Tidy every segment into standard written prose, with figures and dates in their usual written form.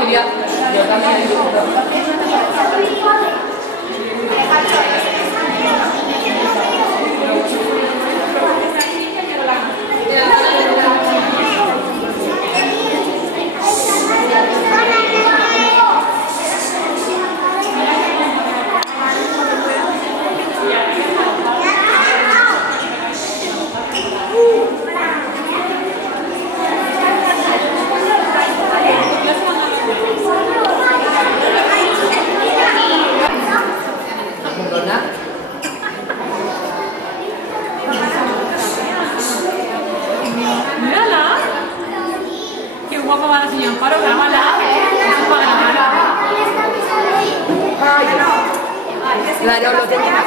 quería... Yo también. Guapa va la señora Amparo, grábala. Eso para grabar. Claro, lo tenía.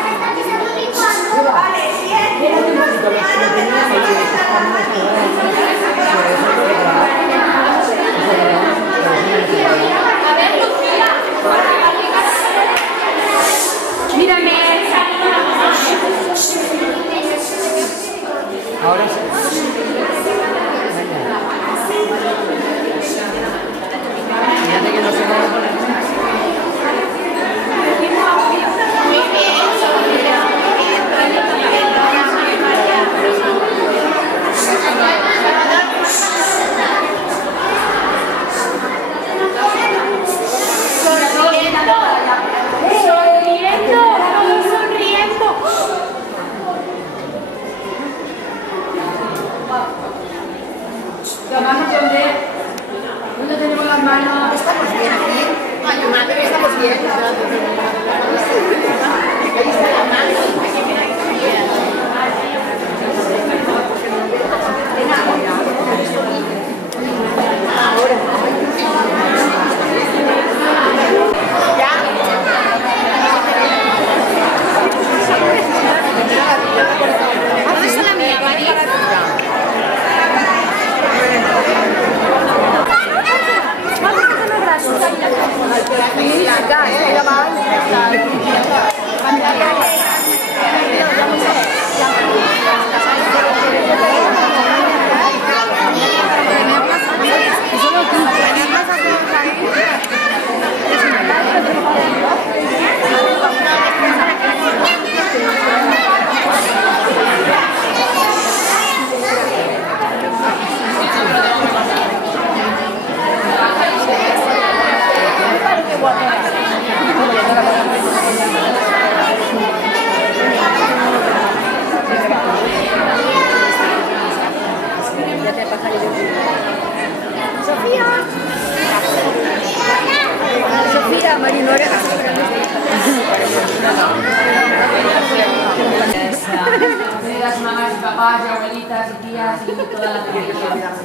Mírame. Ahora sí. Fíjate que no sé cómo poner. ¿Dónde tenemos las manos? Estamos bien aquí. Ay, yo madre, estamos bien. Ahí está la mano. Sofía, Marinora. Las mamás, papás, y abuelitas, y tías y toda la familia.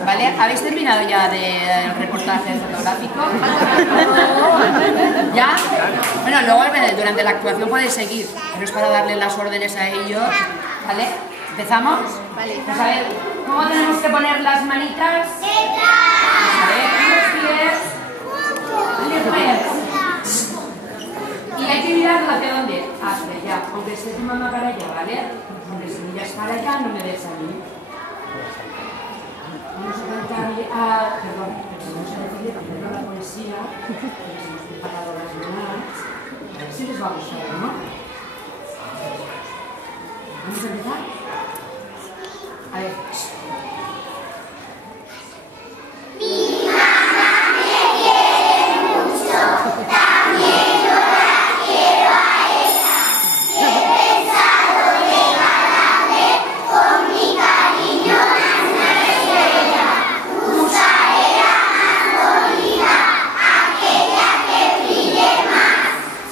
¿Vale? ¿Habéis terminado ya del reportaje fotográfico? ¿Ya? Bueno, luego durante la actuación podéis seguir, pero es para darle las órdenes a ellos. ¿Vale? ¿Empezamos? Vale. Pues a ver, ¿cómo tenemos que poner las manitas? A ver, los pies. Y hay que mirar hacia dónde. Hacia allá, aunque esté tu mamá para allá, ¿vale? Porque si miras para allá no me ves a mí. Vamos a cantar, perdón, vamos a decirle primero la poesía, que les hemos preparado las demás. A ver si les va a gustar, ¿no? ¿Vamos a empezar? A ver.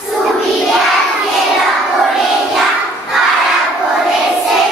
Subiré al cielo por ella para poder ser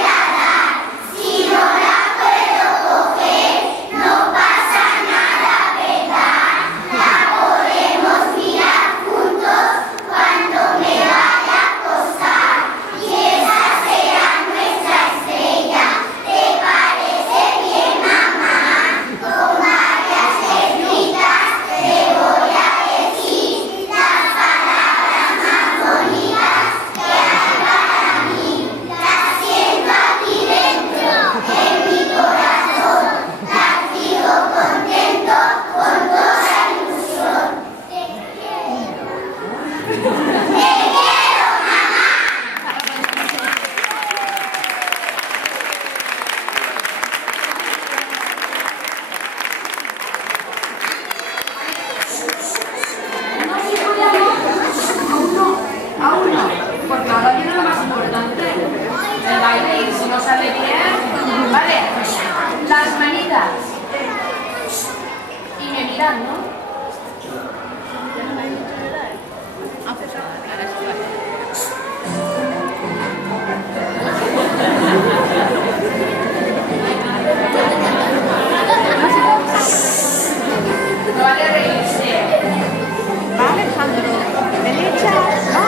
Milán, ¿no? No vale reírse. Va Alejandro, derecha, va.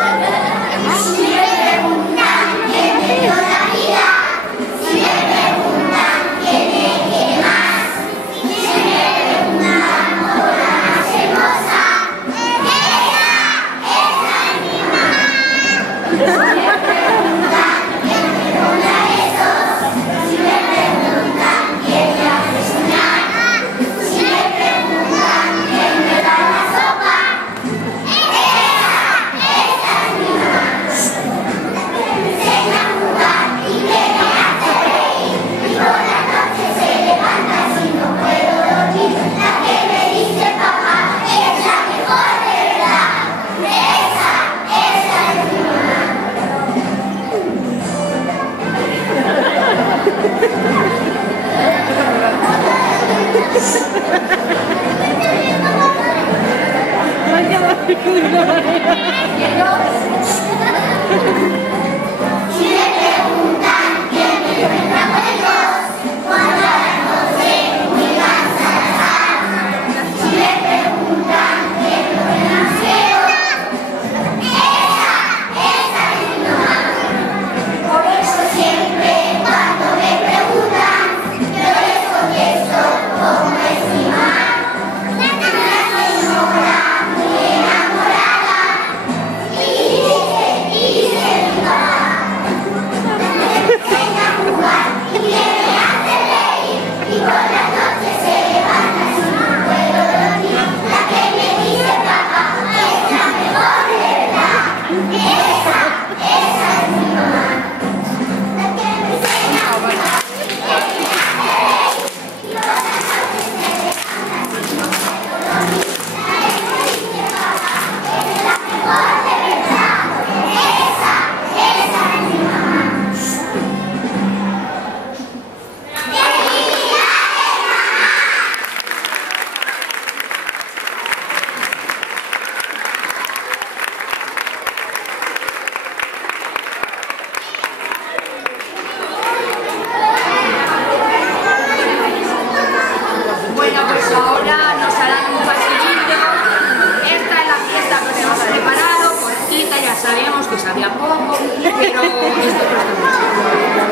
Sabíamos que sabía poco, pero esto cuesta mucho.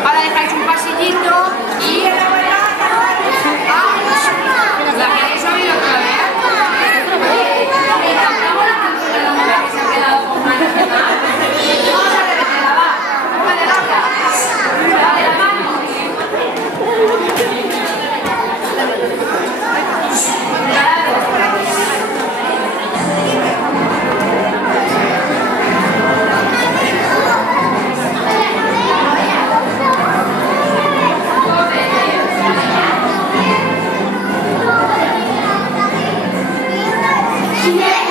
Ahora dejáis un pasillito y... ¿La queréis oír otra vez? Y cantamos la canción de la mujer que se ha quedado con manos de mar. Vamos a repetirla, va. Vale, Laura. Dale la mano. Yeah.